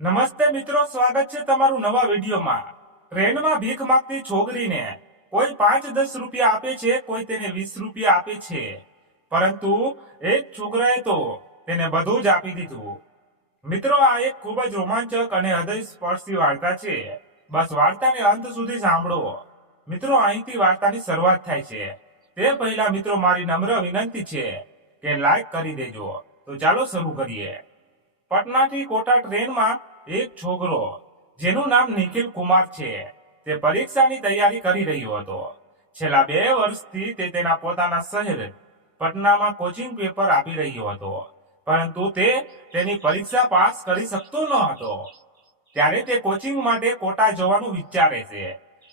નમસ્તે મિત્રો, સ્વાગત છે તમારું નવા વિડીયોમાં। ટ્રેનમાં ભીખ માંગતી છોકરીને કોઈ 5-10 રૂપિયા આપે છે, કોઈ તેને 20 રૂપિયા આપે છે, પરંતુ એક છોકરાએ તો તેને બધું જ આપી દીધું। મિત્રો, આ એક ખૂબ જ રોમાંચક અને હૃદયસ્પર્શી વાર્તા છે। બસ વાર્તાને અંત સુધી સાંભળો। મિત્રો, અહીંથી વાર્તાની શરૂઆત થાય છે તે પહેલા મિત્રો મારી નમ્ર વિનંતી છે કે લાઈક કરી દેજો। તો ચાલો શરૂ કરીએ। પટનાથી કોટા ટ્રેનમાં એક છોકરો જેનું નામ નિખિલ કુમાર છે તે પરીક્ષાની તૈયારી કરી રહ્યો હતો। છેલ્લા 2 વર્ષથી તે તેના પોતાના શહેર પટનામાં કોચિંગ પેપર આપી રહ્યો હતો, પરંતુ તે તેની પરીક્ષા પાસ કરી શકતો ન હતો। ત્યારે તે કોચિંગ માટે કોટા જવાનું વિચારે છે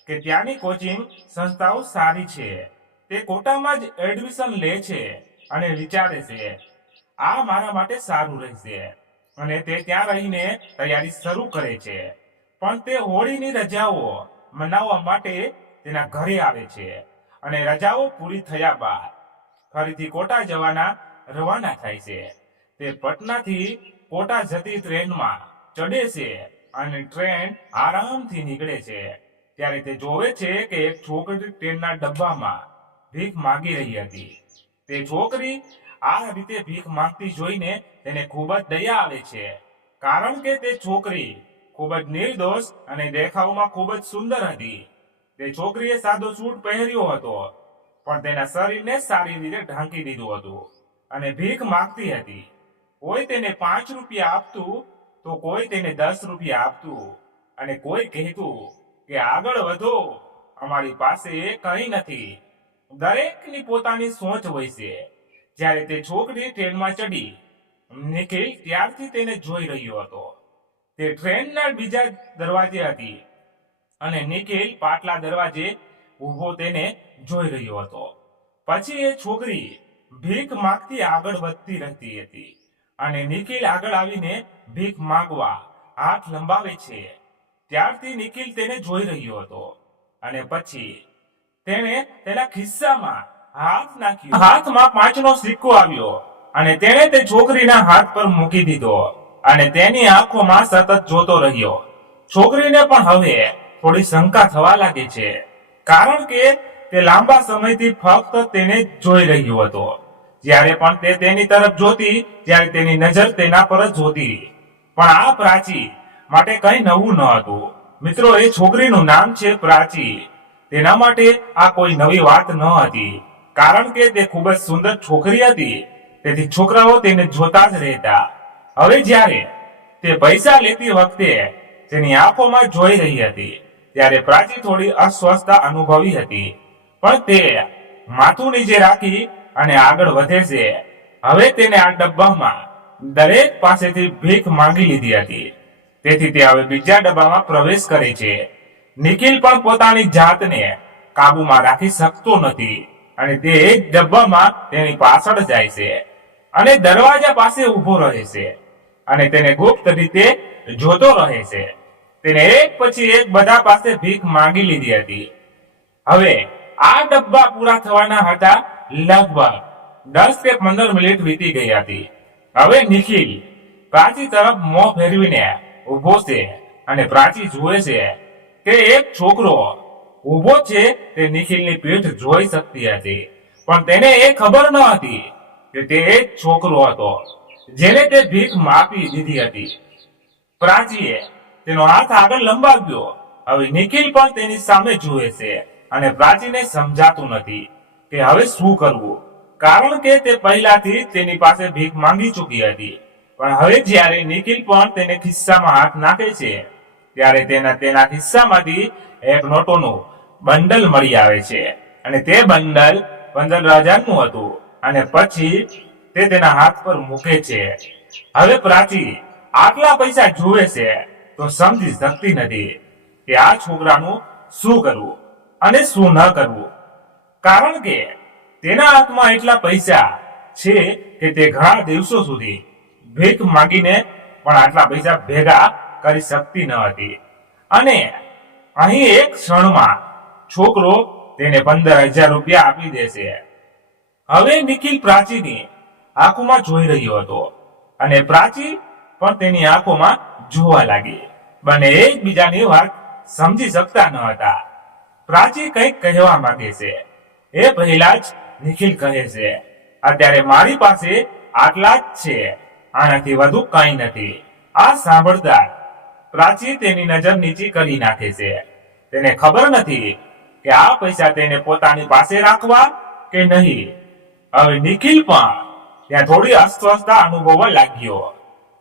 કે ત્યાંની કોચિંગ સંસ્થાઓ સારી છે। તે કોટામાં જ એડમિશન લે છે અને વિચારે છે આ મારા માટે સારું રહેશે, અને તે ત્યાં રહીને તૈયારી શરૂ કરે છે। પણ તે હોળીની રજાઓ મનાવવા માટે તેના ઘરે આવે છે અને રજાઓ પૂરી થયા બાદ ફરીથી કોટા જવાના રવાના થાય છે। તે પટનાથી કોટા જતી ટ્રેનમાં ચડે છે અને ટ્રેન આરામથી નીકળે છે। ત્યારે તે જોવે છે કે એક છોકરી ટ્રેનના ડબ્બામાં ભીખ માંગી રહી હતી। તે છોકરી આ રીતે ભીખ માંગતી જોઈને તેને ખૂબ જ દયા આવે છે, કારણ કે તે છોકરી ખૂબ જ નિર્દોષ અને દેખાવમાં ખૂબ જ સુંદર હતી। તે છોકરીએ સાદો સૂટ પહેર્યો હતો, પણ તેના શરીરને સારી રીતે ઢાંકી દીધું હતું અને ભીખ માંગતી હતી। કોઈ તેને 5 રૂપિયા આપતું તો કોઈ તેને 10 રૂપિયા આપતું, અને કોઈ કહેતું કે આગળ વધો, અમારી પાસે કંઈ નથી। દરેકની પોતાની સોચ હોય છે। જ્યારે તે છોકરી ટ્રેનમાં ચડી, નિખિલ ત્યારથી તેને જોઈ રહ્યો હતો। તે ટ્રેનના બીજા દરવાજે હતી અને નિખિલ પાટલા દરવાજે ઊભો તેને જોઈ રહ્યો હતો। પછી એ છોકરી ભીખ માંગતી આગળ વધતી રહેતી હતી અને નિખિલ આગળ આવીને ભીખ માંગવા હાથ લંબાવે છે। ત્યારથી નિખિલ તેને જોઈ રહ્યો હતો અને પછી તેણે તેના ખિસ્સામાં હાથ નાખ્યો। હાથમાં 5નો સિક્કો આવ્યો અને તેણે તે છોકરીના હાથ પર મૂકી દીધો અને તેની આંખોમાં સતત જોતો રહ્યો। છોકરીને પણ હવે થોડી શંકા થવા લાગે છે, કારણ કે તે લાંબા સમયથી ફક્ત તેને જ જોઈ રહ્યો હતો। જ્યારે પણ તે તેની તરફ જોતી ત્યારે તેની નજર તેના પર જ જોતી। પણ આ પ્રાચી માટે કંઈ નવું ન હતું। મિત્રો, એ છોકરીનું નામ છે પ્રાચી। તેના માટે આ કોઈ નવી વાત ન હતી, કારણ કે તે ખૂબ જ સુંદર છોકરી હતી, તેથી છોકરાઓ તેને જોતા જ રહેતા। હવે જ્યારે તે પૈસા લેતી વખતે તેની આંખોમાં જોઈ રહી હતી, ત્યારે પ્રાચી થોડી અસ્વસ્થતા અનુભવી હતી, પણ તે માથું નીચે રાખી અને આગળ વધે છે। હવે તેને આ ડબ્બામાં દરેક પાસેથી ભીખ માંગી લીધી હતી, તેથી તે હવે બીજા ડબ્બામાં પ્રવેશ કરે છે। નિખિલ પણ પોતાની જાતને કાબુમાં રાખી શકતો નથી અને તે એક ડબ્બામાં તેની પાછળ જાય છે અને દરવાજા પાસે ઊભો રહે છે અને તેને ગુપ્ત રીતે જોતો રહે છે। તેને એક પછી એક બધા પાસે ભીખ માંગી લીધી હતી। હવે આ ડબ્બા પૂરા થવાના હતા। લગભગ 10 કે 15 મિનિટ વીતી ગઈ હતી। હવે નિખિલ પ્રાચી તરફ મોં ફેરવીને ઊભો છે અને પ્રાચી જુએ છે કે એક છોકરો ઊભો છે। તે નિખિલની પીઠ જોઈ શકતી હતી, પણ તેને એ ખબર ન હતી કે તે એક છોકરો હતો જેને તે ભીખ આપી દીધી હતી। પ્રાચીએ તેનો હાથ આગળ લંબાવ્યો। હવે નિખિલ પણ તેની સામે જુએ છે અને પ્રાચીને સમજાતું નથી કે હવે શું કરવું, કારણ કે તે પહેલાથી તેની પાસે ભીખ માંગી ચૂકી હતી। પણ હવે જ્યારે નિખિલ પણ તેને ખિસ્સામાં હાથ નાખે છે, ત્યારે તેના ખિસ્સામાંથી એક નોટોનું બંડલ મળી આવે છે અને તે બંડલ 15,000નું હતું અને પછી તે તેના હાથ પર મૂકે છે। હવે પ્રાચી આટલા પૈસા જુએ છે તો સમજી શકતી નથી કે આ છોકરાનું શું કરવું અને શું ન કરવું, કારણ કે તેના હાથમાં એટલા પૈસા છે કે તે ઘણા દિવસો સુધી ભીખ માંગીને પણ આટલા પૈસા ભેગા કરી શકતી ન હતી। અને અહીં એક ક્ષણમાં છોકરો તેને 15,000 રૂપિયા આપી દેશે। હવે નિખિલ પ્રાચીની આંખોમાં જોઈ રહ્યો હતો અને પ્રાચી પણ તેની આંખોમાં જોવા લાગી. બંને એકબીજાની વાત સમજી શકતા ન હતા. પ્રાચી કંઈક કહેવા માંગે છે એ પહેલા જ નિખિલ કહે છે, અત્યારે મારી પાસે આટલા જ છે, આનાથી વધુ કંઈ નથી. આ સાંભળતા પ્રાચી તેની નજર નીચી કરી નાખે છે. તેને ખબર નથી કે આ પૈસા તેને પોતાની પાસે રાખવા કે નહીં. હવે નિખિલ પણ ત્યાં થોડી અસ્વસ્થતા અનુભવવા લાગ્યો.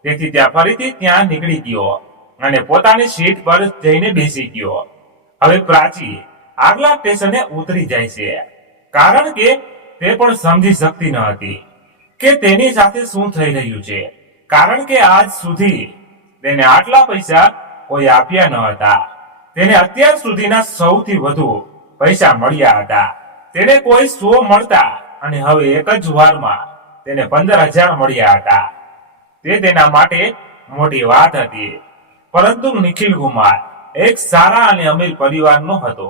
તેથી ત્યાં ફરીથી ત્યાં નીકળી ગયો અને પોતાની સીટ પર જઈને બેસી ગયો. હવે પ્રાચી આગલા સ્ટેશને ઉતરી જાય છે, કારણ કે તે પણ સમજી શકતી ન હતી કે તેની સાથે શું થઈ રહ્યું છે. કારણ કે આજ સુધી તેને આટલા પૈસા કોઈ આપ્યા ન હતા. તેને અત્યાર સુધીના સૌથી વધુ પૈસા મળ્યા હતા. તેને કોઈ 100 મળતા અને હવે એક જ વારમાં તેને 15,000 મળ્યા હતા. તે તેના માટે મોટી વાત હતી. પરંતુ નિખિલ કુમાર એક સારા અને અમીર પરિવારનો હતો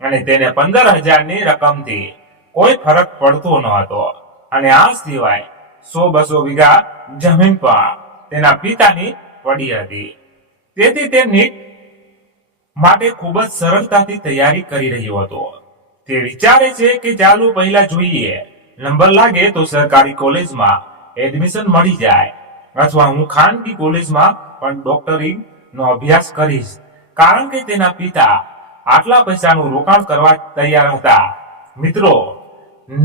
અને તેને 15,000ની રકમથી કોઈ ફરક પડતો ન હતો. અને આ સિવાય 100-200 વીઘા જમીન પણ તેના પિતાની પડી હતી. તેથી તે નીટ માટે ખૂબ જ સરળતાથી તૈયારી કરી રહ્યો હતો. તે વિચારે છે કે ચાલો પહેલા જોઈએ, નંબર લાગે તો સરકારી કોલેજમાં એડમિશન મળી જાય અથવા હું ખાનગી કોલેજમાં પણ ડોક્ટરી નો અભ્યાસ કરીશ. કારણ કે તેના પિતા આટલા પૈસાનું રોકાણ કરવા તૈયાર હતા. મિત્રો,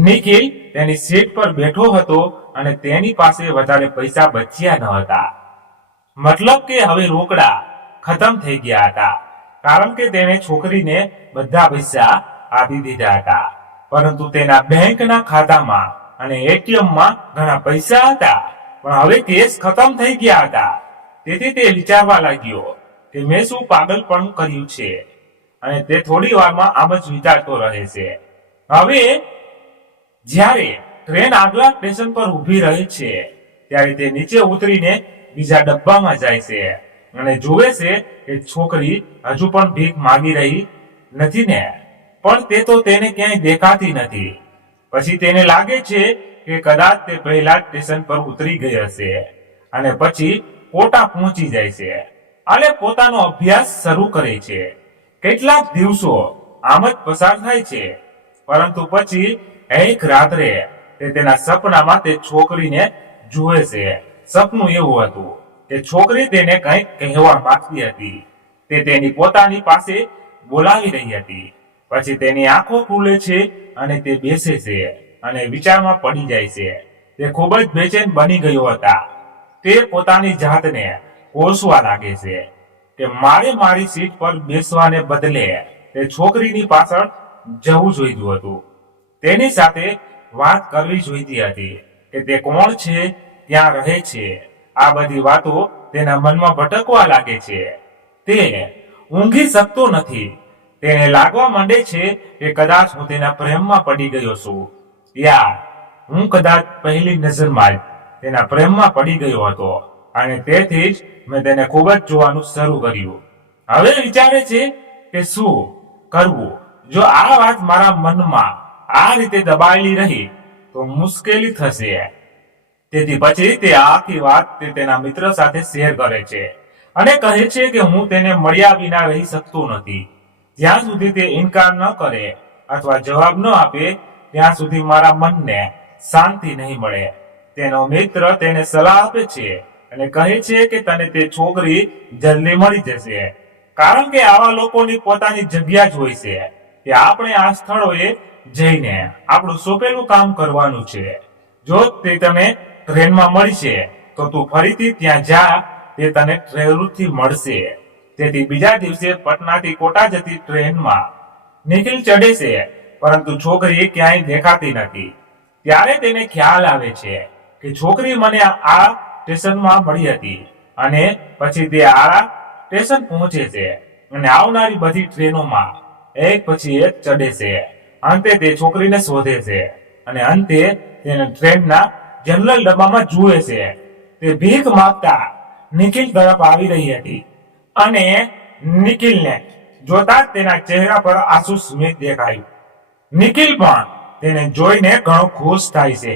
નિખિલ તેની સીટ પર બેઠો હતો અને તેની પાસે વધારે પૈસા બચ્યા ન હતા. મતલબ કે હવે રોકડા ખતમ થઈ ગયા હતા, કારણ કે તેને છોકરીને બધા પૈસા આપી દીધા હતા. પરંતુ તેના બેંકના ખાતામાં અને એટીએમમાં ઘણા પૈસા હતા, પણ હવે કેસ ખતમ થઈ ગયા હતા. તેથી તે વિચારવા લાગ્યો કે મેં શું પાગલપણું કર્યું છે, અને તે થોડી વારમાં આમ જ વિચારતો રહે છે. હવે જ્યારે ટ્રેન આગલા સ્ટેશન પર ઊભી રહે છે, ત્યારે તે નીચે ઉતરીને બીજા ડબ્બામાં જાય છે અને જુએ છે કે છોકરી હજુ પણ ભીખ માંગી રહી નથી ને, પણ તે તો તેને ક્યાંય દેખાતી નથી. પછી તેને લાગે છે કે કદાચ તે પહેલા સ્ટેશન પર ઉતરી ગઈ હશે અને પછી કોટા પહોંચી જાય છે અને પોતાનો અભ્યાસ શરૂ કરે છે. કેટલાક દિવસો આમ જ પસાર થાય છે, પરંતુ પછી એક રાત્રે તે તેના સપનામાં તે છોકરીને જુએ છે. સપનું એવું હતું કે છોકરી તેને કંઈક કહેવા માંગતી હતી. તે તેની પોતાની પાસે બોલાવી રહી હતી. પછી તેની આંખો ખુલે છે અને તે બેસે છે અને વિચારમાં પડી જાય છે. તે ખૂબ જ બેચેન બની ગયો હતા. તે પોતાની જાતને કોસવા લાગે છે કે મારે મારી સીટ પર બેસવાને બદલે તે છોકરીની પાછળ જવું જોઈતું હતું. તેની સાથે વાત કરવી જોઈતી હતી કે તે કોણ છે, ક્યાં રહે છે. આ બધી વાતો તેના મનમાં ભટકવા લાગે છે. તે ઊંઘી શકતો નથી. તેને લાગવા માંડે છે કે કદાચ હું તેના પ્રેમમાં પડી ગયો છું. યાર, હું કદાચ પહેલી નજરમાં જ તેના પ્રેમમાં પડી ગયો હતો અને તેથી જ મેં તેને ખૂબ જ જોવાનું શરૂ કર્યું. હવે વિચારે છે કે શું કરવું. જો આ વાત મારા મનમાં આ રીતે દબાયેલી રહી તો મુશ્કેલી થશે. તેથી પછી તે આખી વાત તે તેના મિત્ર સાથે શેર કરે છે અને કહે છે કે હું તેને મળ્યા વિના રહી શકતો નથી. જ્યાં સુધી તે ઇનકાર ન કરે અથવા જવાબ ન આપે ત્યાં સુધી મારા મનને શાંતિ નહીં મળે. તેનો મિત્ર તેને સલાહ આપે છે અને કહે છે કે તને તે છોકરી જલ્દી મળી જશે, કારણ કે આવા લોકોની પોતાની જગ્યા જ હોય છે કે આપણે આ સ્થળોએ જઈને આપણું સોંપેલું કામ કરવાનું છે. જો તે તને ટ્રેનમાં મળશે તો તું ફરીથી ત્યાં જા, તે તને ટ્રેનથી મળશે. તેથી બીજા દિવસે પટનાથી કોટા જતી ટ્રેનમાં નિખિલ ચડે છે, પરંતુ છોકરી ક્યાંય દેખાતી નથી. ત્યારે તેને ખ્યાલ આવે છે કે છોકરી મને આ સ્ટેશનમાં મળી હતી અને પછી તે આ સ્ટેશન પહોંચે છે અને આવનારી બધી ટ્રેનોમાં એક પછી એક ચડે છે. અંતે તે છોકરીને શોધે છે અને અંતે તેને ટ્રેનના જનરલ ડબ્બામાં જુએ છે. તે ભીખ માંગતા નિખિલ તરફ આવી રહી હતી અને નિખિલને જોતા તેના ચહેરા પર આંસુ સ્મિત દેખાયું. નિખિલ પણ તેને જોઈને ઘણો ખુશ થાય છે.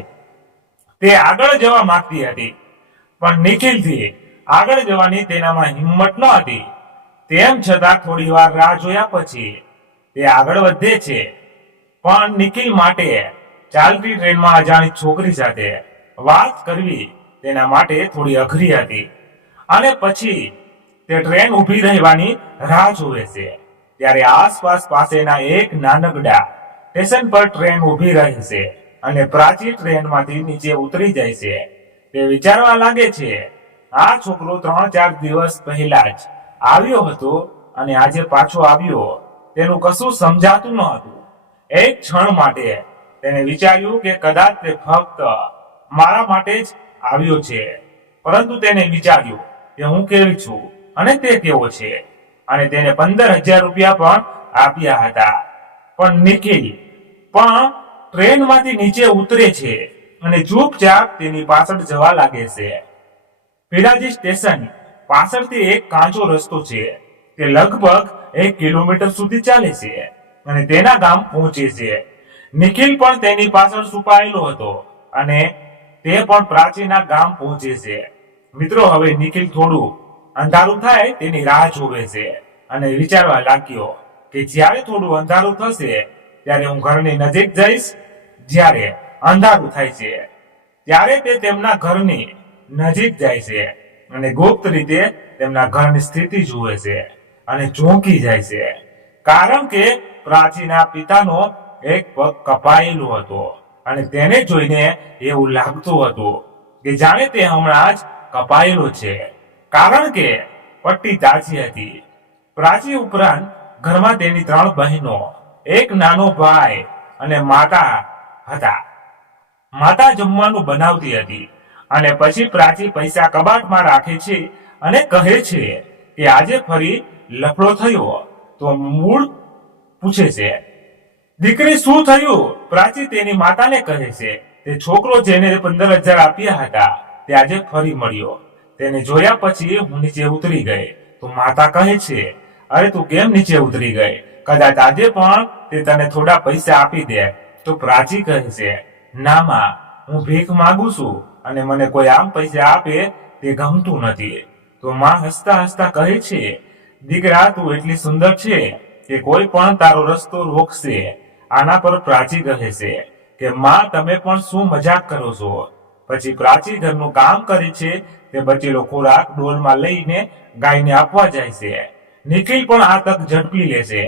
તે આગળ જવા માંગતી હતી, પણ નિખિલથી આગળ જવાની તેનામાં હિંમત ન હતી. તેમ છતાં થોડી વાર રાહ જોયા પછી તે આગળ વધે છે. પણ નિખિલ માટે ચાલતી ટ્રેનમાં અજાણી છોકરી સાથે વાત કરવી તેના માટે થોડી અઘરી હતી. અને પછી તે ટ્રેન ઊભી રહેવાની રાહ જોવે છે. ત્યારે આસપાસ પાસેના એક નાનકડા સ્ટેશન પર ટ્રેન ઊભી રહે છે અને પ્રાચી ટ્રેનમાંથી નીચે ઉતરી જાય છે. તે વિચારવા લાગે છે, આ છોકરો 3-4 દિવસ પહેલા જ આવ્યો હતો અને આજે પાછો આવ્યો, તેનું કશું સમજાતું ન હતું. એક ક્ષણ માટે તેને વિચાર્યું કે કદાચ તે ફક્ત મારા માટે જ આવ્યો છે. પરંતુ તેને વિચાર્યું કે હું કેવી છું અને તે કેવો છે, અને તેને 15,000 રૂપિયા પણ આપ્યા હતા. પણ નિખિલ પણ ટ્રેનમાંથી નીચે ઉતરે છે અને ચૂપચાપ તેની પાછળ જવા લાગે છે. પીરાજી સ્ટેશન પાછળથી એક કાચો રસ્તો છે. તે લગભગ 1 કિલોમીટર સુધી ચાલે છે અને તેના ગામ પહોંચે છે. નિખિલ પણ તેની પાછળ છુપાયેલો હતો અને તે પણ પ્રાચીના ગામ પહોંચે છે. મિત્રો, હવે નિખિલ થોડું અંધારું થાય તેની રાહ જોવે છે અને વિચારવા લાગ્યો કે જ્યારે થોડું અંધારું થશે ત્યારે હું ઘરની નજીક જઈશ. જ્યારે અંધારું થાય છે ત્યારે તે તેમના ઘરની નજીક જાય છે અને ગુપ્ત રીતે તેમના ઘરની સ્થિતિ જુએ છે અને ચોંકી જાય છે. કારણ કે પ્રાચીના પિતાનો એક પગ કપાયેલો હતો અને તેને જોઈને એવું લાગતું હતું કે જાણે તે હમણાં જ કપાયેલો છે, કારણ કે પટ્ટી તાજી હતી. પ્રાચી ઉપરાંત ઘરમાં તેની 3 બહેનો, એક નાનો ભાઈ અને માતા હતા. માતા જમવાનું બનાવતી હતી અને પછી પ્રાચી પૈસા કબાટમાં રાખે છે અને કહે છે કે આજે ફરી લફડો થયો તો મૂળ પૂછે છે. દીકરી, શું થયું? પ્રાચી તેની માતાને કહે છે. તે છોકરો જેને 15,000 આપ્યા હતા તે આજે ફરી મળ્યો. તેને જોયા પછી હું નીચે ઉતરી ગઈ. તો માતા કહે છે, અરે તું કેમ નીચે ઉતરી ગઈ? કદાચ આજે પણ તે તને થોડા પૈસા આપી દે. તો પ્રાચી કહે છે, ના માં, હું ભીખ માંગુ છું અને મને કોઈ આમ પૈસા આપે તે ગમતું નથી. તો માં હસતા હસતા કહે છે, દીકરા, તું એટલી સુંદર છે કે કોઈ પણ તારો રસ્તો રોકશે. આના પર પ્રાચી કહે છે કે માં, તમે પણ શું મજાક કરો છો? પછી પ્રાચી ઘરનું કામ કરે છે. તે બચેલો ખોરાક ડોલમાં લઈને ગાયને આપવા જાય છે. નિખિલ પણ આ તક ઝડપી લે છે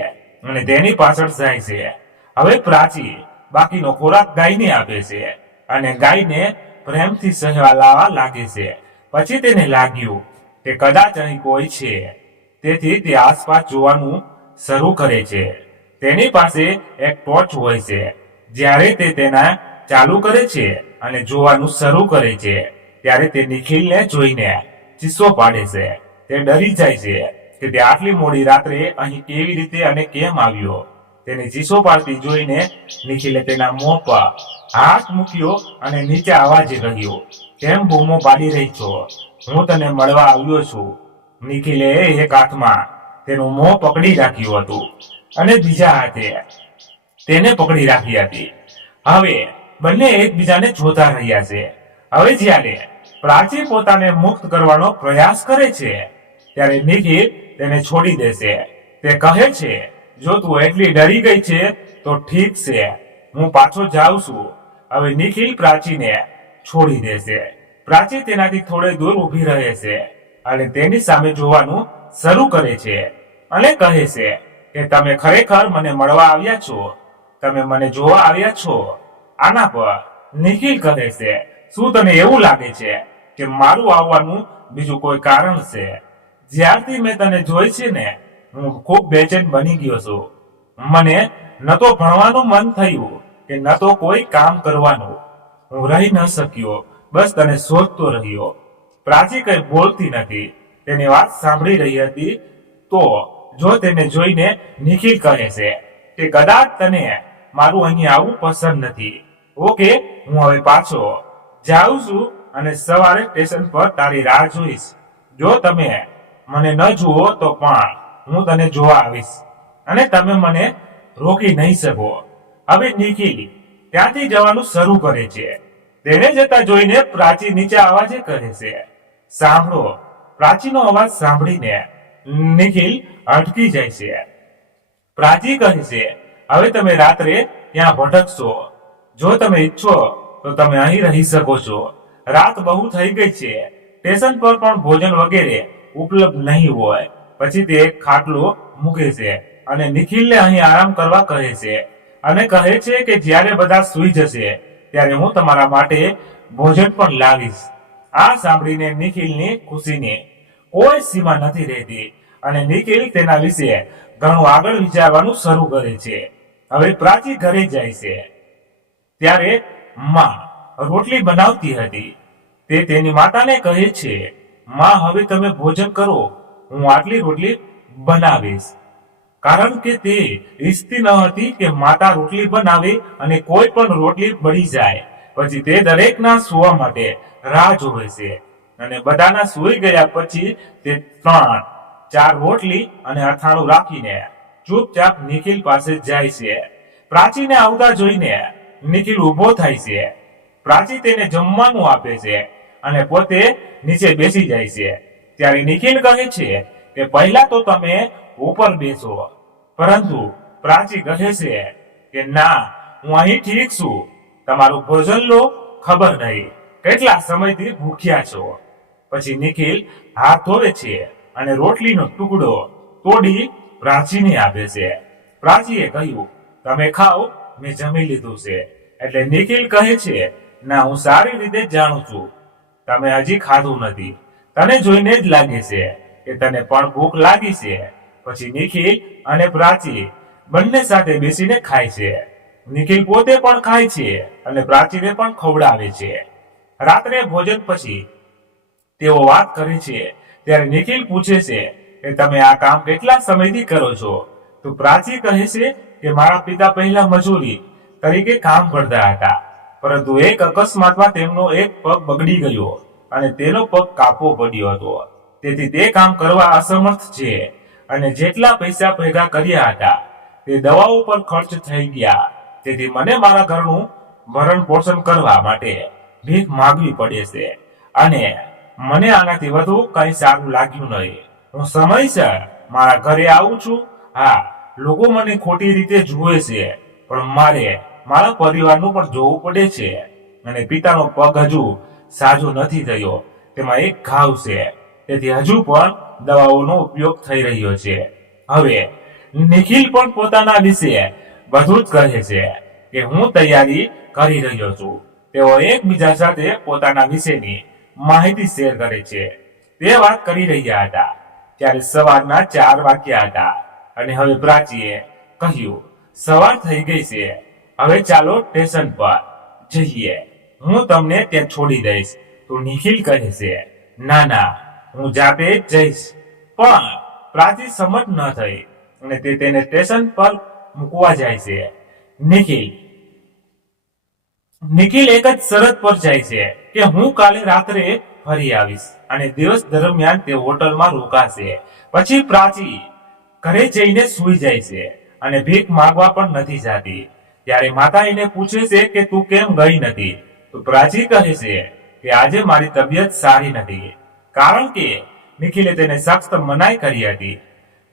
અને તેની પાછળ જાય છે. હવે પ્રાચી બાકીનો ખોરાક ગાયને આપે છે અને ગાયને પ્રેમથી સહેલાવા લાગે છે. પછી તેને લાગ્યું કે કદાચ અહીં કોઈ છે, તેથી તે આસપાસ જોવાનું શરૂ કરે છે. તેની પાસે એક ટોર્ચ હોય છે. જ્યારે તે તેના ચાલુ કરે છે અને જોવાનું શરૂ કરે છે ત્યારે તે નિખિલને જોઈને ચીસો પાડે છે. તે ડરી જાય છે કે તે આટલી મોડી રાત્રે અહીં કેવી રીતે અને કેમ આવ્યો. તેને ચીસો પાડતી જોઈને નિખિલે તેના મોં પર હાથ મૂક્યો અને નીચે અવાજે કહ્યું, કેમ બૂમો પાડી રહી છો? હું તને મળવા આવ્યો છું. નિખિલે એક હાથમાં તેનું મોં પકડી રાખ્યું હતું અને બીજા હાથે તેને પકડી રાખી હતી. હવે બંને એકબીજાને જોતા રહ્યા છે. હવે જ્યારે પ્રાચી પોતાને મુક્ત કરવાનો પ્રયાસ કરે છે ત્યારે નિખિલ તેને છોડી દેશે. તે કહે છે, જો તું એટલી ડરી ગઈ છે તો ઠીક છે, હું પાછો જાઉં છું. હવે નિખિલ પ્રાચીને છોડી દેશે. પ્રાચી તેનાથી થોડે દૂર ઊભી રહે છે અને તેની સામે જોવાનું શરૂ કરે છે અને કહે છે કે તમે ખરેખર મને મળવા આવ્યા છો? તમે મને જોવા આવ્યા છો? આના પર નિખિલ કહે છે, શું તને એવું લાગે છે કે મારું આવવાનું બીજું કોઈ કારણ છે? જ્યારથી મેં તને જોઈ છે ને, હું ખૂબ બેચેન બની ગયો છું. મને ન તો ભણવાનું મન થયું કે ન તો કોઈ કામ કરવાનું. હું રહી ન શક્યો, બસ તને શોધતો રહ્યો. પ્રાચી કઈ બોલતી નથી. તેની વાત સાંભળી રહી હતી. તો જો તેને જોઈને નિખિલ કહે છે કે કદાચ તને મારું અહીં આવવું પસંદ નથી. ઓકે, હું હવે પાછો જાઉં છું અને સવારે સ્ટેશન પર તારી રાહ જોઈશ. જો તમે મને ન જુઓ તો પણ હું તને જોવા આવીશ અને તમે મને રોકી નહીં શકો. હવે નિખિલ ત્યાંથી જવાનું શરૂ કરે છે. તેને જતા જોઈને પ્રાચી નીચે અવાજે કહે છે, સાંભળો, પ્રાચીનો અવાજ સાંભળીને નિખિલ અટકી જાય છે. પ્રાચી કહે છે, હવે તમે રાત્રે ત્યાં ભટકશો. જો તમે ઈચ્છો તો તમે અહીં રહી શકો છો. રાત બહુ થઈ ગઈ છે. સ્ટેશન પર પણ ભોજન વગેરે ઉપલબ્ધ નહીં હોય. પછી તે એક ખાટલો મૂકે છે અને નિખિલને અહીં આરામ કરવા કહે છે અને કહે છે કે જ્યારે બધા સૂઈ જશે ત્યારે હું તમારા માટે ભોજન પણ લાવીશ. આ સાંભળીને નિખિલની ખુશીની કોઈ સીમા નથી રહેતી અને નિખિલ તેના વિશે ઘણું આગળ વિચારવાનું શરૂ કરે છે. હવે પ્રાચી ઘરે જાય છે ત્યારે માં રોટલી બનાવતી હતી. તે તેની માતાને કહે છે, માં હવે તમે ભોજન કરો, હું આટલી રોટલી બનાવીશ. કારણ કે તે ઈચ્છતી ન હતી કે માતા રોટલી બનાવે અને કોઈ પણ રોટલી બળી જાય. પછી તે દરેકના સુવા માટે રાહ જોવે છે અને બધાના સૂઈ ગયા પછી તે 3-4 રોટલી અને અથાણું રાખીને ચૂપચાપ નિખિલ પાસે જાય છે. પ્રાચીને આવતા જોઈને નિખિલ ઊભો થાય છે. પ્રાચી તેને જમવાનું આપે છે અને પોતે નીચે બેસી જાય છે. ત્યારે નિખિલ કહે છે કે પહેલા તો તમે ઉપર બેસો. પરંતુ પ્રાચી કહે છે કે ના, હું અહીં ઠીક છું. તમારું ભોજન લો, ખબર નહીં કેટલા સમયથી ભૂખ્યા છો. પછી નિખિલ હાથ ધોવે છે અને રોટલીનો ટુકડો તોડી પ્રાચીને આપે છે. પ્રાચીએ કહ્યું, તમે ખાઓ, મેં જમી લીધું છે. એટલે નિખિલ કહે છે, ના, હું સારી રીતે જાણું છું તમે હજી ખાધું નથી. તને જોઈને જ લાગે છે કે તને પણ ભૂખ લાગી છે. પછી નિખિલ અને પ્રાચી બંને સાથે બેસીને ખાય છે. નિખિલ પોતે પણ ખાય છે અને પ્રાચીને પણ ખવડાવે છે. રાત્રે ભોજન પછી તેઓ વાત કરે છે ત્યારે નિખિલ પૂછે છે કે તમે આ કામ કેટલા સમયથી કરો છો? તો પ્રાચી કહે છે કે મારા પિતા પહેલા મજૂરી તરીકે કામ કરતા હતા, પરંતુ એક અકસ્માતમાં તેમનો એક પગ બગડી ગયો અને તેનો પગ કાપવો પડ્યો હતો. તેથી તે કામ કરવા અસમર્થ છે અને જેટલા પૈસા ભેગા કર્યા હતા તે દવાઓ પર ખર્ચ થઈ ગયા. તેથી મને મારા ઘરનું ભરણ પોષણ કરવા માટે ભીખ માંગવી પડે છે અને મને આનાથી વધુ કંઈ સારું લાગ્યું નહીં. હું સમયસર મારા ઘરે આવું છું. હા, લોકો મને ખોટી રીતે જુએ છે, પણ મારે મારા પરિવારનું પણ જોવું પડે છે અને પિતાનો પગ હજુ સાજો નથી થયો. તેમાં એક ઘાવ છે, તેથી હજુ પણ દવાઓનો ઉપયોગ થઈ રહ્યો છે. હવે નિખિલ પણ પોતાના વિશે બધું જ કહે છે કે હું તૈયારી કરી રહ્યો છું. તેઓ એકબીજા સાથે પોતાના વિશેની માહિતી શેર કરે છે. તે વાત કરી રહ્યા હતા ત્યારે સવારના 4 વાગ્યા હતા અને હવે પ્રાચીએ કહ્યું, સવાર થઈ ગઈ છે, હવે ચાલો સ્ટેશન પર જઈએ. હું તમને ત્યાં છોડી દઈશ. તો નિખિલ કહે છે, ના ના, હું જાતે જ જઈશ. પણ પ્રાચી સંમત ન થઈ અને તે તેને સ્ટેશન પર મૂકવા જાય છે. નિખિલ એક જ શરત પર જાય છે કે હું કાલે રાત્રે ફરી આવીશ અને દિવસ દરમિયાન તે હોટલમાં રોકાશે. પછી પ્રાચી ઘરે જઈને સૂઈ જાય છે અને ભીખ માંગવા પણ નથી જાતી. ત્યારે માતા એને પૂછે છે કે તું કેમ ગઈ નથી? તો પ્રાચી કહે છે કે આજે મારી તબિયત સારી નથી. કારણ કે નિખિલે તેને સખ્ત મનાઈ કરી હતી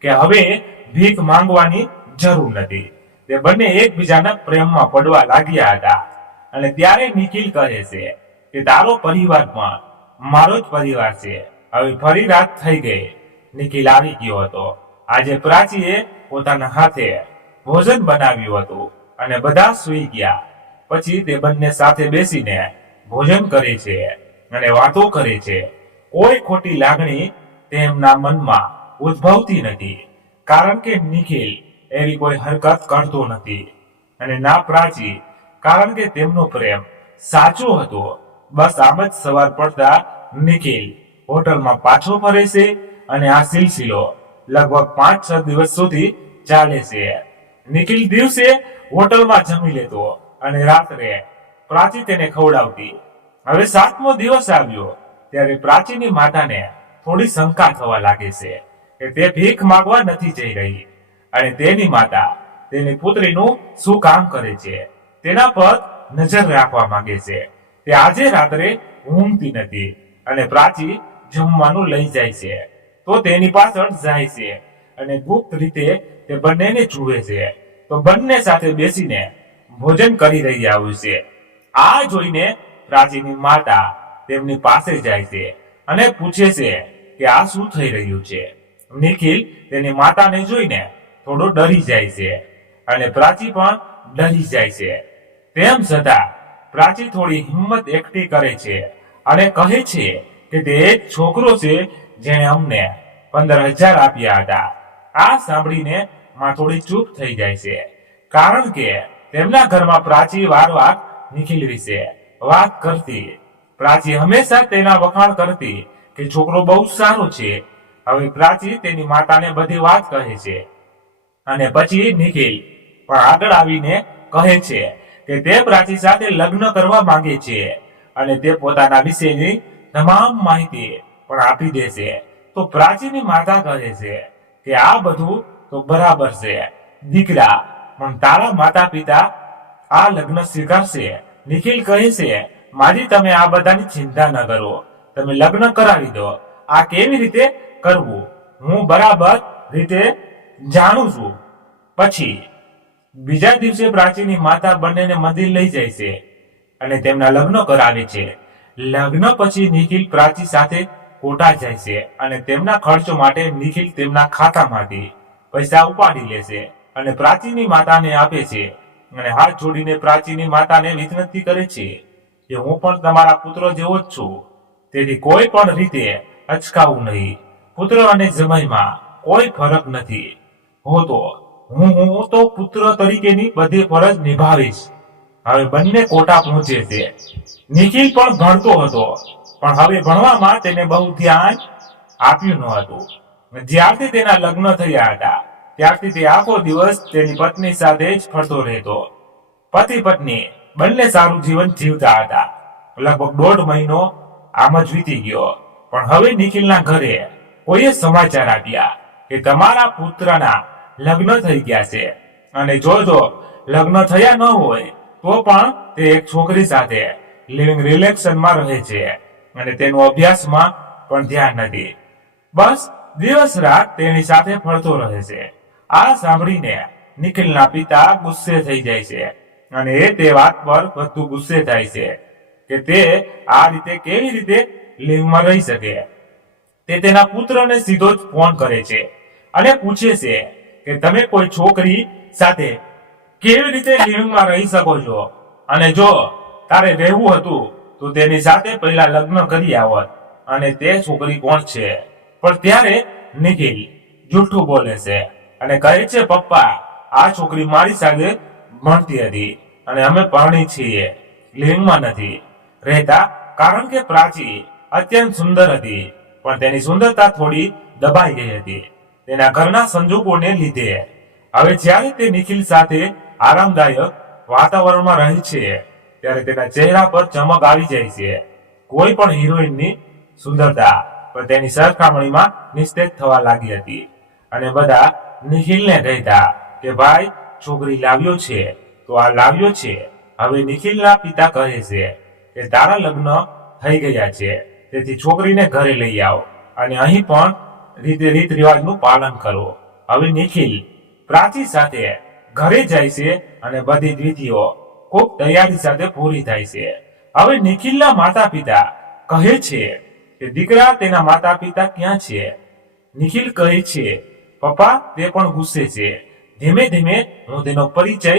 કે હવે ભીખ માંગવાની જરૂર નથી. તે બંને એકબીજાના પ્રેમમાં પડવા લાગ્યા હતા અને ત્યારે નિખિલ કહે છે કે તારો પરિવાર પણ મારો જ પરિવાર છે. હવે ફરી રાત થઈ ગઈ. નિખિલ આવી ગયો હતો. આજે પ્રાચીએ પોતાના હાથે ભોજન બનાવ્યું હતું અને બધા સૂઈ ગયા. પછી તે બંને સાથે બેસીને ભોજન કરે છે અને વાતો કરે છે. કોઈ ખોટી લાગણી તેમના મનમાં ઉદ્ભવતી નથી, કારણ કે નિખિલ એવી કોઈ હરકત કરતો નથી અને ના પ્રાચી, કારણ કે તેમનો પ્રેમ સાચો હતો. બસ આમ જ સવાર પડતા નિખિલ હોટલમાં પાછો ફરે છે અને આ સિલસિલો લગભગ 5-6 દિવસ સુધી ચાલે છે. નિખિલ દિવસે હોટલમાં જમી લેતો અને રાત્રે પ્રાચી તેને ખવડાવતી. હવે 7મો દિવસ આવ્યો ત્યારે પ્રાચીની માતાને થોડી શંકા થવા લાગે છે કે તે ભીખ માંગવા નથી જઈ રહી અને તેની માતા તેની પુત્રીનું શું કામ કરે છે તેના પર નજર રાખવા માંગે છે. તે આજે રાત્રે ઊંઘતી નથી અને પ્રાચી જમવાનું લઈ જાય છે તો તેની પાછળ જાય છે અને ગુપ્ત રીતે તે બંનેને જુએ છે તો બંને સાથે બેસીને ભોજન કરી રહ્યા હોય છે. આ જોઈને પ્રાચીની માતા તેમની પાસે જાય છે અને પૂછે છે કે આ શું થઈ રહ્યું છે. નિખિલ તેની માતાને જોઈને થોડો ડરી જાય છે અને પ્રાચી પણ ડરી જાય છે. તેમ છતાં પ્રાચી થોડી હિંમત એકઠી કરે છે અને કહે છે કે તે એક છોકરો છે જેણે અમને 15,000 આપ્યા હતા. આ સાંભળીને માં થોડી ચૂપ થઈ જાય છે કારણ કે તેમના ઘરમાં પ્રાચી વારવાર નિખિલ વિશે વાત કરતી. પ્રાચી હંમેશા તેના વખાણ કરતી કે છોકરો બહુ સારો છે. હવે પ્રાચી તેની માતાને બધી વાત કહે છે અને પછી નિખિલ પણ આગળ આવીને કહે છે કે તે પ્રાચી સાથે લગ્ન કરવા માંગે છે અને તે પોતાના વિશેની તમામ માહિતી પણ આપી દે છે. તો પ્રાચીની માતા કહે છે કે આ બધું તો બરાબર છે દીકરા, પણ તારા માતા પિતા આ લગ્ન સ્વીકારશે. નિખિલ કહે છે માજી તમે આ બધાની ચિંતા ન કરો, તમે લગ્ન કરાવી દો. આ કેવી રીતે કરવું હું બરાબર રીતે જાણું છું. પછી બીજા દિવસે પ્રાચીની માતા બંનેને મંદિર લઈ જાય છે અને તેમના લગ્ન કરાવે છે. લગ્ન પછી નિખિલ પ્રાચી સાથે કોટા જાય છે અને તેમના ખર્ચ માટે નિખિલ તેમના ખાતામાંથી પૈસા ઉપાડી લે છે અને પ્રાચીની માતાને આપે છે અને હાથ જોડીને પ્રાચીની માતાને વિનંતી કરે છે કે હું પણ તમારા પુત્ર જેવો જ છું, તેથી કોઈ પણ રીતે અચકાવું નહીં. પુત્ર અને જમાઈમાં કોઈ ફરક નથી હોતો. હું તો પુત્ર તરીકેની બધી ફરજ નિભાવીશ. હવે બંને કોટા પહોંચે છે. નિખિલ પણ ભણતો હતો પણ હવે ભણવામાં તેને બહુ ધ્યાન આપ્યું ન હતું. જ્યારથી તેના લગ્ન થયા હતા ત્યારથી તે આખો દિવસ તેની પત્ની સાથે જ ફરતો રહેતો. પતિ પત્ની બંને સારું જીવન જીવતા હતા. લગભગ 1.5 મહિનો આમ જ વીતી ગયો. પણ હવે નિખિલના ઘરે કોઈએ સમાચાર આપ્યા કે તમારા પુત્રના લગ્ન થઈ ગયા છે અને જો લગ્ન થયા ન હોય તો પણ તે એક છોકરી સાથે લિવિંગ રિલેશનમાં રહે છે અને તેનો અભ્યાસમાં પણ ધ્યાન નથી. બસ દિવસ રાત તેની સાથે ફરતો રહે છે. આ સાંભળીને નિખિલના પિતા ગુસ્સે થઈ જાય છે અને તે વાત પર વધુ ગુસ્સે થાય છે કે તે આ રીતે કેવી રીતે લિવિંગમાં રહી શકે. તે તેના પુત્રને સીધો જ ફોન કરે છે અને પૂછે છે કે તમે કોઈ છોકરી સાથે કેવી રીતે લિવિંગમાં રહી શકો છો અને જો તારે રહેવું હતું તો તેની સાથે પહેલા લગ્ન કરી આવત અને તે છોકરી કોણ છે. પણ ત્યારે નિખિલ જૂઠું બોલે છે અને કહે છે પપ્પા આ છોકરી મારી સાથે ભણતી હતી અને અમે પરણી છીએ, લિવિંગમાં નથી રહેતા કારણ કે પ્રાચી અત્યંત સુંદર હતી પણ તેની સુંદરતા થોડી દબાઈ ગઈ હતી તેના ઘરના સંજોગોને લીધે. હવે જ્યારે તે નિખિલ સાથે આરામદાયક વાતાવરણમાં રહે છે ત્યારે તેના ચહેરા પર ચમક આવી જાય છે. કોઈ પણ હિરોઈનની સુંદરતા પણ તેની સરખામણીમાં નિસ્તેજ થવા લાગી હતી અને બધા નિખિલને કહેતા કે ભાઈ છોકરી લાવ્યો છે તો આ લાવ્યો છે. હવે નિખિલના પિતા કહે છે કે તારા લગ્ન થઈ ગયા છે તેથી છોકરીને ઘરે લઈ આવો અને અહીં પણ રીત રિવાજનું પાલન કરો. હવે નિખિલ પ્રાચી સાથે ઘરે જાય છે અને બધી વિધિઓ ખૂબ તૈયારી સાથે પૂરી થાય છે. હવે નિખિલના માતા પિતા કહે છે કે દીકરા તેના માતા પિતા ક્યાં છે. નિખિલ કહે છે પપ્પા તે પણ ગુસ્સે છે, ધીમે ધીમે હું તેનો પરિચય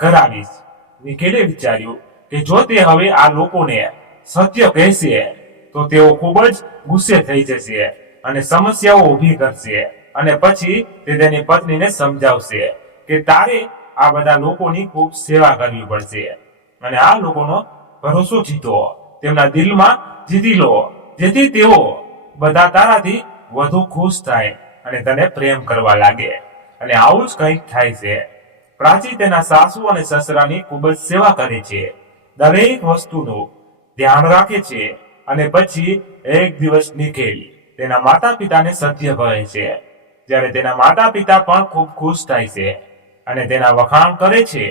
કરાવીશ. નિખિલે વિચાર્યું કે જો તે હવે આ લોકોને સત્ય કહેશે તો તેઓ ખૂબ જ ગુસ્સે થઈ જશે અને સમસ્યાઓ ઊભી કરશે અને પછી તે તેની પત્નીને સમજાવશે કે તારે આ બધા લોકોની ખૂબ સેવા કરવી પડશે અને આ લોકોનો ભરોસો જીતો, તેમના દિલમાં જીતી લો જેથી તેઓ બધા તારાથી વધુ ખુશ થાય અને તને પ્રેમ કરવા લાગે. અને આવું જ કંઈક થાય છે. પ્રાચી તેના સાસુ અને સસરાની ખૂબ જ સેવા કરે છે, દરેક વસ્તુનું ધ્યાન રાખે છે અને પછી એક દિવસ નિખિલ તેના માતા પિતાને સત્ય કહે છે. જ્યારે તેના માતા પિતા પણ ખૂબ ખુશ થાય છે અને તેના વખાણ કરે છે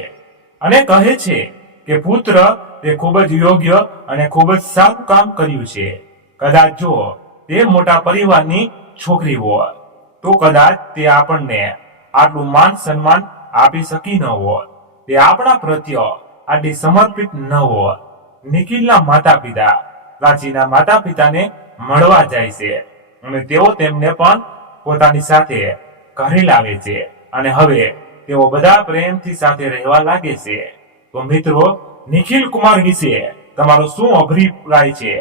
અને કહે છે કે પુત્ર તે ખૂબ જ યોગ્ય અને ખૂબ જ સારું કામ કર્યું છે. કદાચ જો તે મોટા પરિવારની છોકરી હોય તો કદાચ તે આપણને આટલું માન સન્માન આપી શકી ન હોત. તે આપણા પ્રત્યે આટલી સમર્પિત ન હોત. નિખિલના માતા પિતા પ્રાચીના માતા પિતાને મળવા જાય છે અને તેઓ તેમને પણ પોતાની સાથે ઘરે લાવે છે અને હવે તેઓ બધા પ્રેમથી સાથે રહેવા લાગે છે. તો મિત્રો, નિખિલ કુમાર વિશે તમારો શું અભિપ્રાય છે?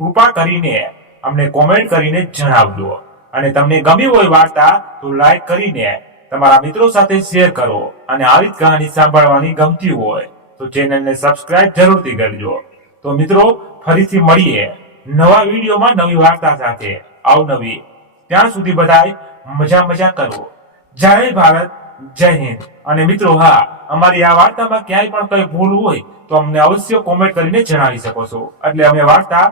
કૃપા કરીને અમને કોમેન્ટ કરીને જણાવજો. અને તમને ગમી હોય વાર્તા તો લાઈક કરીને તમારા મિત્રો સાથે શેર કરો. અને આવી જ કહાની સાંભળવાની ગમતી હોય તો ચેનલને સબસ્ક્રાઇબ જરૂરથી કરજો. તો મિત્રો, ફરીથી મળીએ નવા વિડીયોમાં નવી વાર્તા સાથે અવનવી. ત્યાં સુધી બધાય મજા કરો. જય ભારત, જય હિન્દ. અને મિત્રો, હા, અમારી આ વાર્તામાં ક્યાંય પણ કઈ ભૂલ હોય તો અમને અવશ્ય કોમેન્ટ કરીને જણાવી શકો છો, એટલે અમે વાર્તા